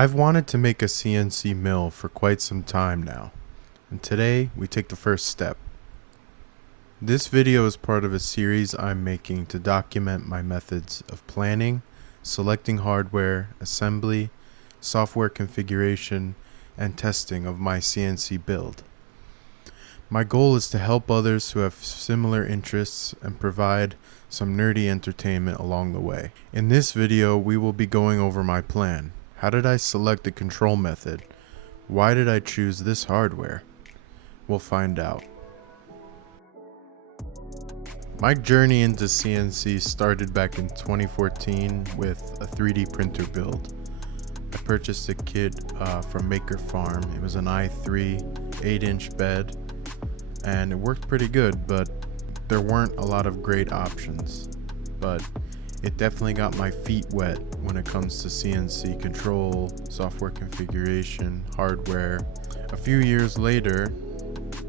I've wanted to make a CNC mill for quite some time now, and today we take the first step. This video is part of a series I'm making to document my methods of planning, selecting hardware, assembly, software configuration, and testing of my CNC build. My goal is to help others who have similar interests and provide some nerdy entertainment along the way. In this video, we will be going over my plan. How did I select the control method? Why did I choose this hardware? We'll find out. My journey into CNC started back in 2014 with a 3D printer build. I purchased a kit from Maker Farm. It was an i3 8-inch bed, and it worked pretty good, but there weren't a lot of great options. But it definitely got my feet wet when it comes to CNC control, software configuration, hardware. A few years later,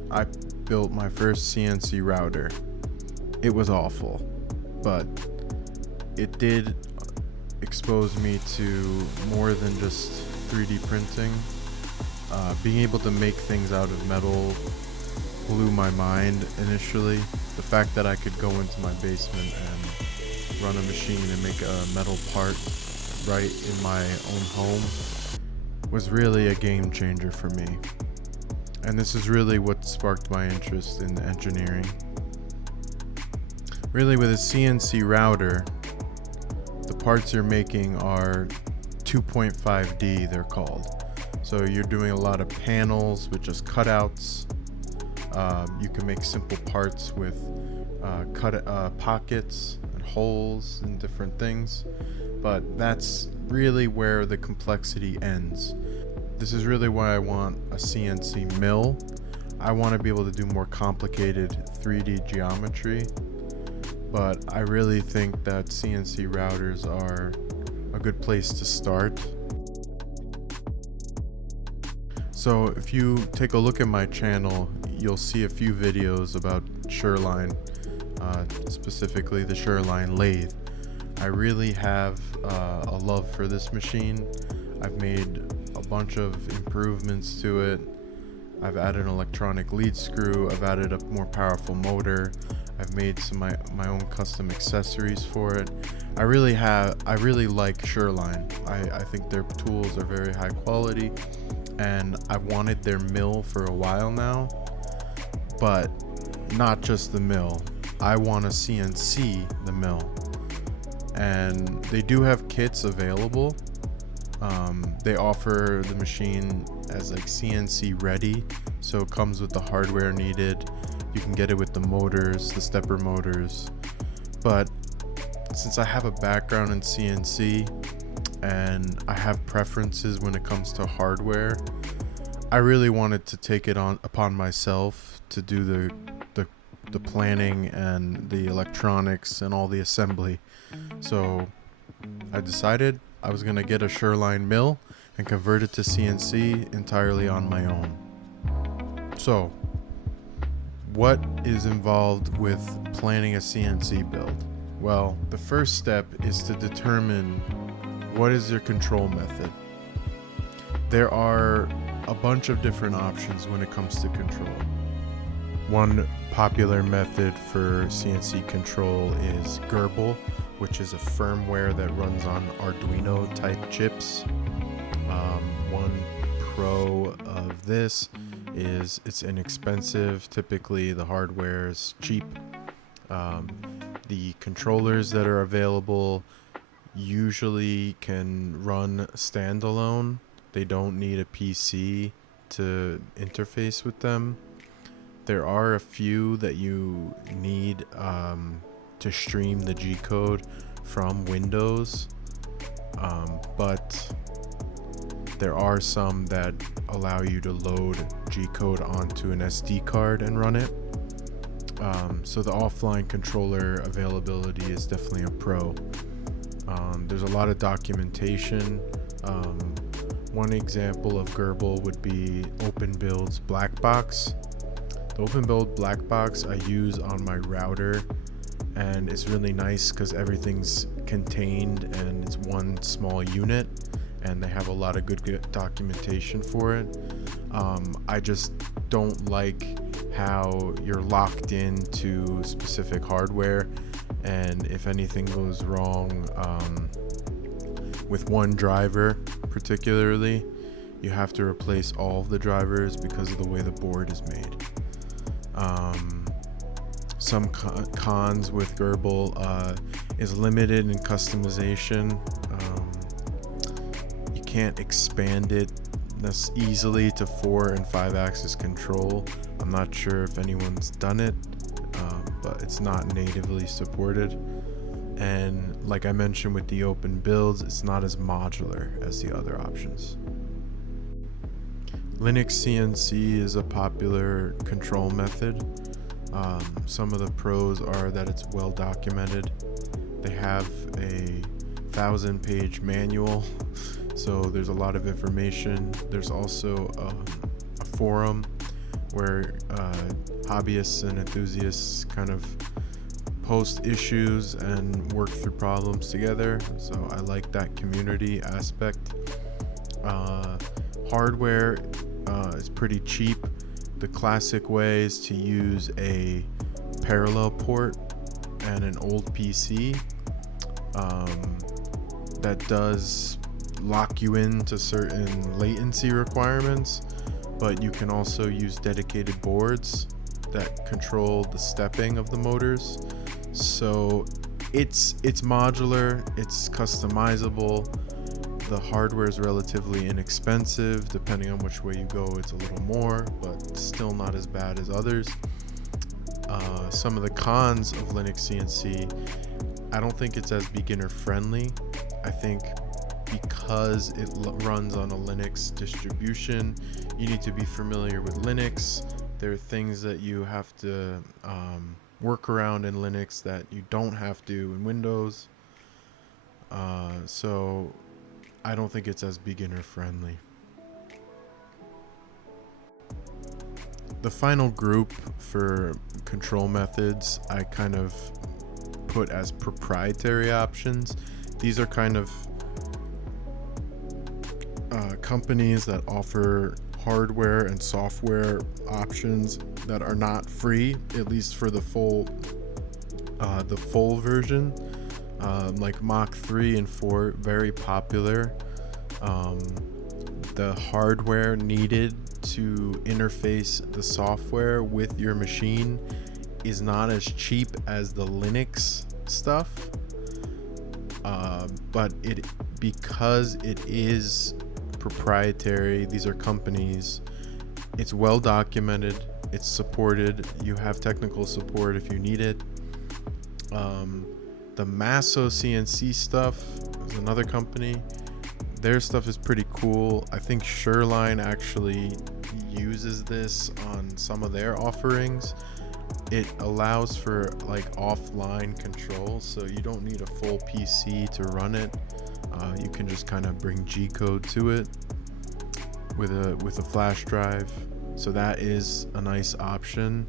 I built my first CNC router. It was awful, but it did expose me to more than just 3D printing. Being able to make things out of metal blew my mind initially. The fact that I could go into my basement and run a machine and make a metal part right in my own home was really a game changer for me. And this is really what sparked my interest in engineering. Really, with a CNC router, the parts you're making are 2.5D, they're called. So you're doing a lot of panels with just cutouts. You can make simple parts with pockets and holes and different things, but that's really where the complexity ends. This is really why I want a CNC mill. I want to be able to do more complicated 3D geometry, but I really think that CNC routers are a good place to start. So if you take a look at my channel, you'll see a few videos about Sherline, specifically the Sherline lathe. I really have a love for this machine. I've made a bunch of improvements to it. I've added an electronic lead screw, I've added a more powerful motor, I've made some my own custom accessories for it. I really like Sherline. I think their tools are very high quality, and I've wanted their mill for a while now, but not just the mill. I want to CNC the mill, and they do have kits available. They offer the machine as like CNC ready, so it comes with the hardware needed. You can get it with the motors, the stepper motors. But since I have a background in CNC and I have preferences when it comes to hardware, I really wanted to take it upon myself to do the planning and the electronics and all the assembly. So I decided I was gonna get a Sherline mill and convert it to CNC entirely on my own. So what is involved with planning a CNC build? Well, the first step is to determine what is your control method. There are a bunch of different options when it comes to control. One popular method for CNC control is Gerbil, which is a firmware that runs on Arduino type chips. One pro of this is it's inexpensive. Typically the hardware is cheap. The controllers that are available usually can run standalone. They don't need a PC to interface with them. There are a few that you need to stream the G-code from Windows, but there are some that allow you to load G-code onto an SD card and run it. So the offline controller availability is definitely a pro. There's a lot of documentation. One example of Gerbil would be OpenBuild's Blackbox. The OpenBuild Blackbox I use on my router, and it's really nice because everything's contained and it's one small unit, and they have a lot of good documentation for it. I just don't like how you're locked into specific hardware, and if anything goes wrong with one driver particularly, you have to replace all of the drivers because of the way the board is made. Some cons with Gerbil is limited in customization. You can't expand it this easily to 4 and 5 axis control. I'm not sure if anyone's done it, but it's not natively supported. And like I mentioned with the open builds, it's not as modular as the other options. Linux CNC is a popular control method. Some of the pros are that it's well documented. They have a 1,000-page manual, so there's a lot of information. There's also a forum where hobbyists and enthusiasts kind of post issues and work through problems together, so I like that community aspect. Hardware is pretty cheap. The classic way is to use a parallel port and an old PC. That does lock you into certain latency requirements, but you can also use dedicated boards that control the stepping of the motors. So it's modular, it's customizable. The hardware is relatively inexpensive. Depending on which way you go, it's a little more, but still not as bad as others. Some of the cons of Linux CNC, I don't think it's as beginner friendly. I think because it runs on a Linux distribution, you need to be familiar with Linux. There are things that you have to work around in Linux that you don't have to in Windows. So I don't think it's as beginner friendly. The final group for control methods I kind of put as proprietary options. These are kind of companies that offer hardware and software options that are not free, at least for the full version. Like Mach 3 and 4, very popular. The hardware needed to interface the software with your machine is not as cheap as the Linux stuff, but because it is proprietary, these are companies, it's well documented, it's supported, you have technical support if you need it. The Mesa CNC stuff is another company. Their stuff is pretty cool. I think Sherline actually uses this on some of their offerings. It allows for like offline control, so you don't need a full PC to run it. You can just kind of bring G-code to it with a flash drive. So that is a nice option.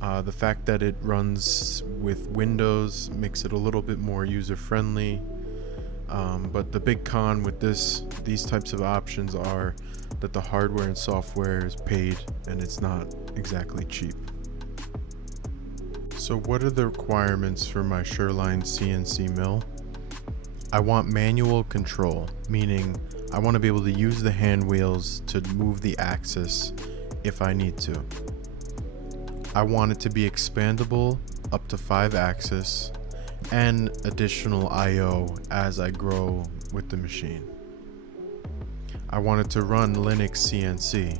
The fact that it runs with Windows makes it a little bit more user-friendly. But the big con with these types of options are that the hardware and software is paid and it's not exactly cheap. So what are the requirements for my Sherline CNC mill? I want manual control, meaning I want to be able to use the hand wheels to move the axis if I need to. I want it to be expandable up to 5 axis and additional I/O as I grow with the machine. I want it to run Linux CNC.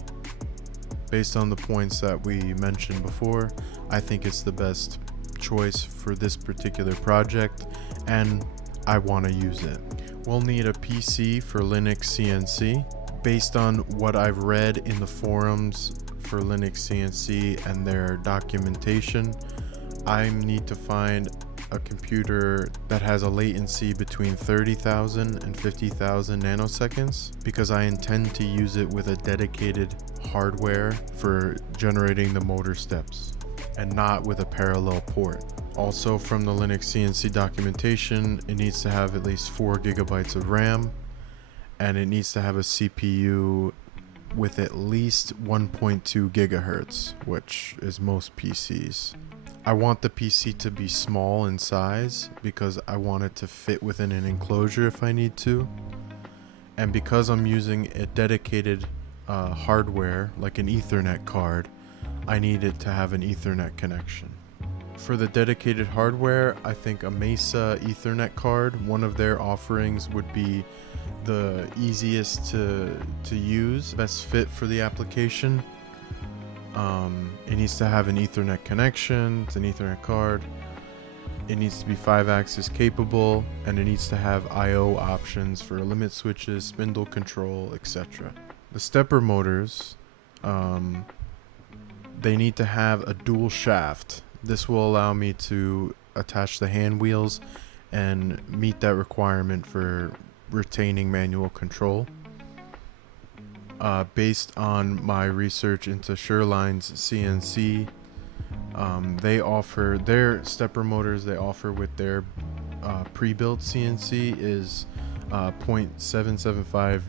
Based on the points that we mentioned before, I think it's the best choice for this particular project, and I want to use it. We'll need a PC for Linux CNC. Based on what I've read in the forums for Linux CNC and their documentation, I need to find a computer that has a latency between 30,000 and 50,000 nanoseconds, because I intend to use it with a dedicated hardware for generating the motor steps and not with a parallel port. Also, from the Linux CNC documentation, it needs to have at least 4 gigabytes of RAM, and it needs to have a CPU with at least 1.2 gigahertz, which is most PCs. I want the PC to be small in size because I want it to fit within an enclosure if I need to. And because I'm using a dedicated hardware, like an Ethernet card, I need it to have an Ethernet connection. For the dedicated hardware, I think a Mesa Ethernet card, one of their offerings, would be the easiest to use, best fit for the application. It needs to have an Ethernet connection, it's an Ethernet card. It needs to be 5-axis capable, and it needs to have I/O options for limit switches, spindle control, etc. The stepper motors, they need to have a dual shaft. This will allow me to attach the hand wheels and meet that requirement for retaining manual control. Based on my research into Sherline's CNC, they offer their stepper motors they offer with their pre-built CNC is 0.775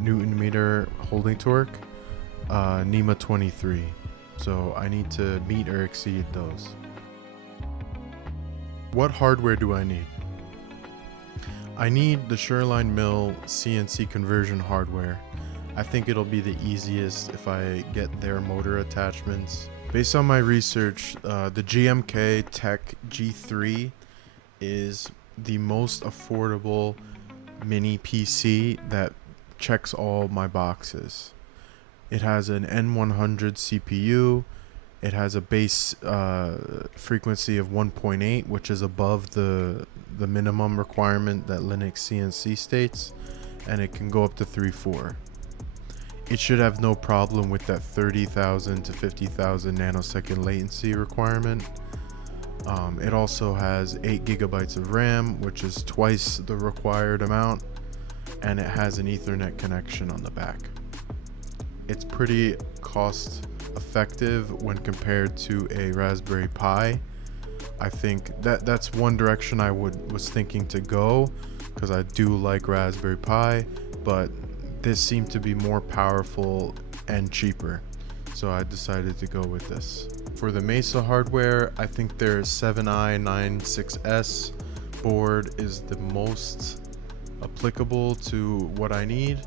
Newton meter holding torque, Nema 23. So I need to meet or exceed those. What hardware do I need? I need the Sherline Mill CNC conversion hardware. I think it'll be the easiest if I get their motor attachments. Based on my research, the GMK Tech G3 is the most affordable mini PC that checks all my boxes. It has an N100 CPU. It has a base frequency of 1.8, which is above the minimum requirement that Linux CNC states, and it can go up to 3.4. It should have no problem with that 30,000 to 50,000 nanosecond latency requirement. It also has 8 gigabytes of RAM, which is twice the required amount, and it has an Ethernet connection on the back. It's pretty cost effective when compared to a Raspberry Pi. I think that's one direction I was thinking to go, because I do like Raspberry Pi, but this seemed to be more powerful and cheaper, so I decided to go with this. For the Mesa hardware, I think their 7i96S board is the most applicable to what I need.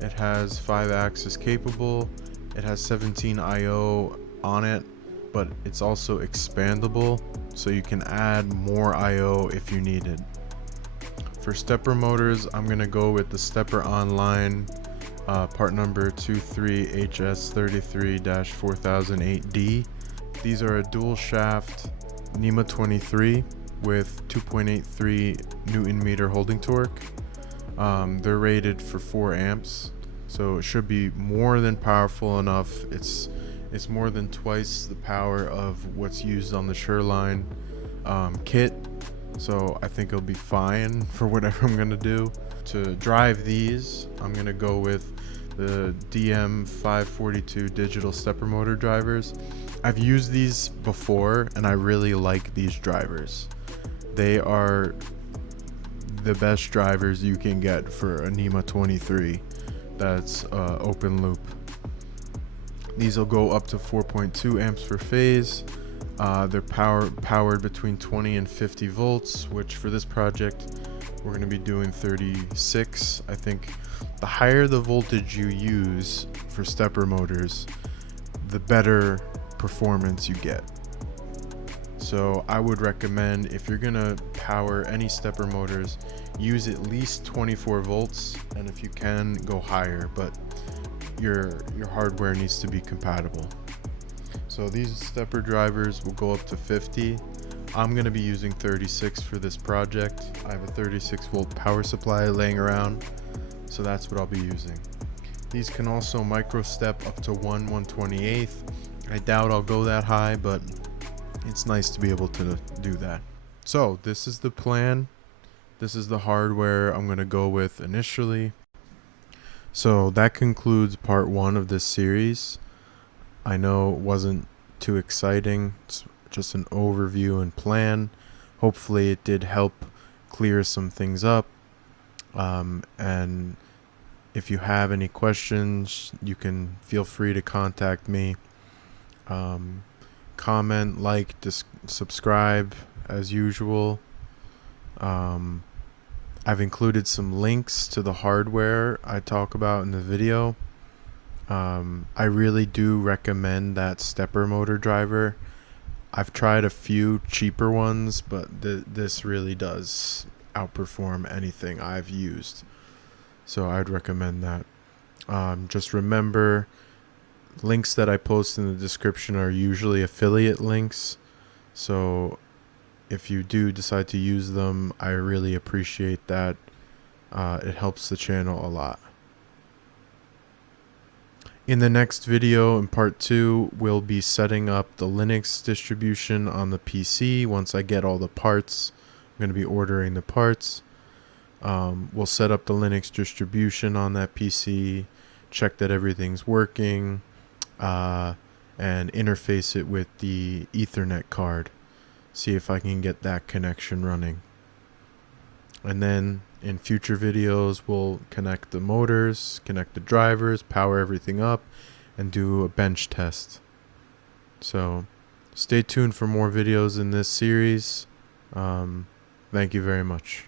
It has 5-axis capable, it has 17 I/O on it, but it's also expandable, so you can add more I/O if you need it. For stepper motors, I'm going to go with the Stepper Online part number 23HS33-4008D. These are a dual shaft Nema 23 with 2.83 Newton meter holding torque. They're rated for 4 amps, so it should be more than powerful enough. It's more than twice the power of what's used on the Sherline kit, so I think it'll be fine for whatever I'm gonna do. To drive these, I'm gonna go with the DM542 digital stepper motor drivers. I've used these before and I really like these drivers. They are the best drivers you can get for a Nema 23 that's open loop. These will go up to 4.2 amps per phase. They're powered between 20 and 50 volts, which for this project we're going to be doing 36. I think the higher the voltage you use for stepper motors, the better performance you get. So I would recommend, if you're going to power any stepper motors, use at least 24 volts, and if you can, go higher, but your hardware needs to be compatible. So these stepper drivers will go up to 50. I'm going to be using 36 for this project. I have a 36 volt power supply laying around, so that's what I'll be using. These can also micro step up to 1/128th. I doubt I'll go that high, but it's nice to be able to do that. So this is the plan. This is the hardware I'm going to go with initially. So that concludes part 1 of this series. I know it wasn't too exciting. It's just an overview and plan. Hopefully it did help clear some things up. And If you have any questions, you can feel free to contact me. Comment, like, subscribe as usual. I've included some links to the hardware I talk about in the video. I really do recommend that stepper motor driver. I've tried a few cheaper ones, but this really does outperform anything I've used. So I'd recommend that. Just remember, links that I post in the description are usually affiliate links. So if you do decide to use them, I really appreciate that. It helps the channel a lot. In the next video, in part 2, we'll be setting up the Linux distribution on the PC. Once I get all the parts, I'm going to be ordering the parts. We'll set up the Linux distribution on that PC, check that everything's working, and interface it with the Ethernet card. See if I can get that connection running. And then in future videos, we'll connect the motors, connect the drivers, power everything up, and do a bench test. So stay tuned for more videos in this series. Thank you very much.